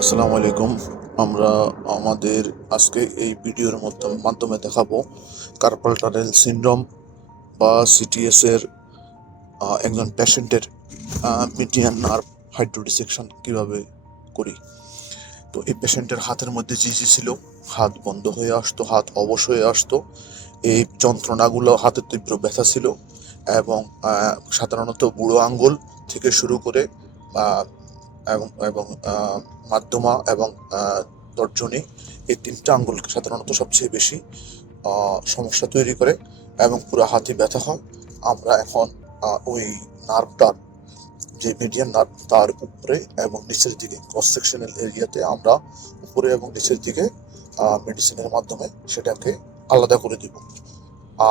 আসসালামু আলাইকুম। আমরা আমাদের আজকে এই ভিডিওর মাধ্যমে দেখাবো কার্পাল টানেল সিনড্রোম বা সিটিএস এর একজন পেশেন্টের মিডিয়ান নার্ভ হাইড্রোডিসেকশন কিভাবে করি। তো এই পেশেন্টের হাতের মধ্যে জি ছিল, হাত বন্ধ হয়ে আসতো, হাত অবশ হয়ে আসতো। এই যন্ত্রণাগুলো, হাতের তীব্র ব্যথা ছিল এবং সাধারণত বুড়ো আঙ্গুল থেকে শুরু করে আহ, এবং এবং মাধ্যমা এবং তর্জনী, এই তিনটা আঙ্গুল সাধারণত সবচেয়ে বেশি সমস্যা তৈরি করে এবং পুরো হাতে ব্যথা হয়। আমরা এখন ওই নার্ভটার, যে মিডিয়ান নার্ভ, তার উপরে এবং নিচের দিকে ক্রস সেকশনাল এরিয়াতে আমরা উপরে এবং নিচের দিকে মেডিসিনের মাধ্যমে সেটাকে আলাদা করে দিব।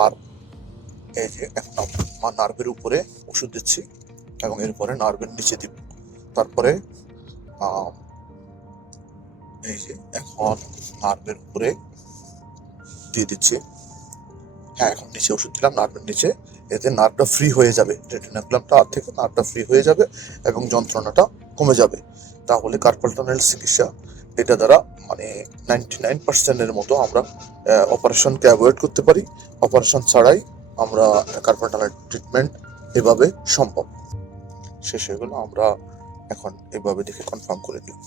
আর এই যে এখন আমরা নার্ভের উপরে ওষুধ দিচ্ছি এবং এরপরে নার্ভের নিচে দিব। তারপরে আহ, এই যে এখন নার্ভের উপরে দিয়ে দিচ্ছি। হ্যাঁ, এখন নিচে ওষুধ দিলাম নার্ভের নিচে। এতে নার্ভটা ফ্রি হয়ে যাবে, রেটিনাকুলামটা আর থেকে নার্ভটা ফ্রি হয়ে যাবে এবং যন্ত্রণাটা কমে যাবে। তাহলে কার্পাল টানেল চিকিৎসা, এটা দ্বারা মানে 99%-এর মতো আমরা অপারেশনকে অ্যাভয়েড করতে পারি। অপারেশন ছাড়াই আমরা কার্পাল টানেল ট্রিটমেন্ট এভাবে সম্ভব। শেষ হয়ে গেল, আমরা এখন এভাবে দেখে কনফার্ম করে নিই।